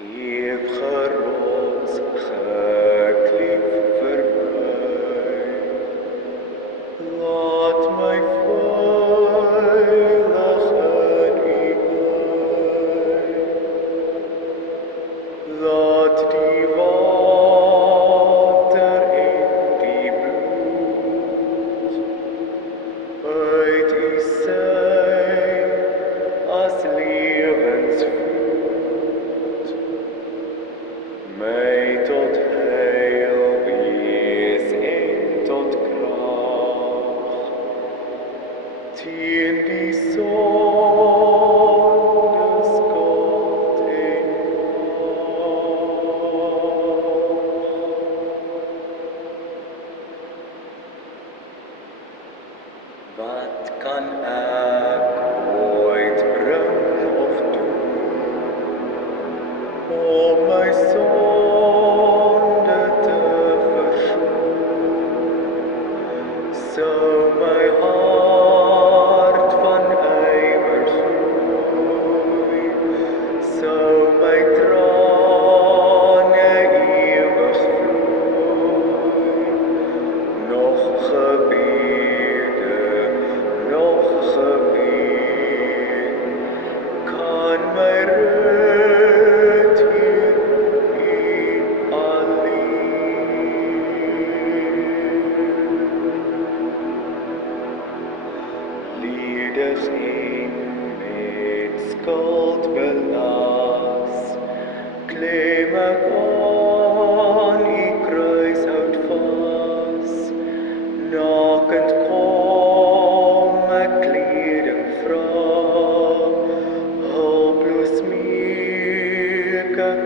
Eeuwige rots, geklief vir my. Laat my veilig in U bly. Laat die water en die bloed uit U sy as lewensvloed my tot heil wees en tot krag teen die sonde skuld en mag. Wat kan ek ooit bring of doen om my sonde te versoen? Sou my hart van ywer gloei, sou my trane ewig vloei, nog gebede, nog gebed, kan my red hier U alleen. Ledig en met skuld belas, klem ek aan U kruishout vas. Nakend kom ek kleding vra, hulploos smeek ek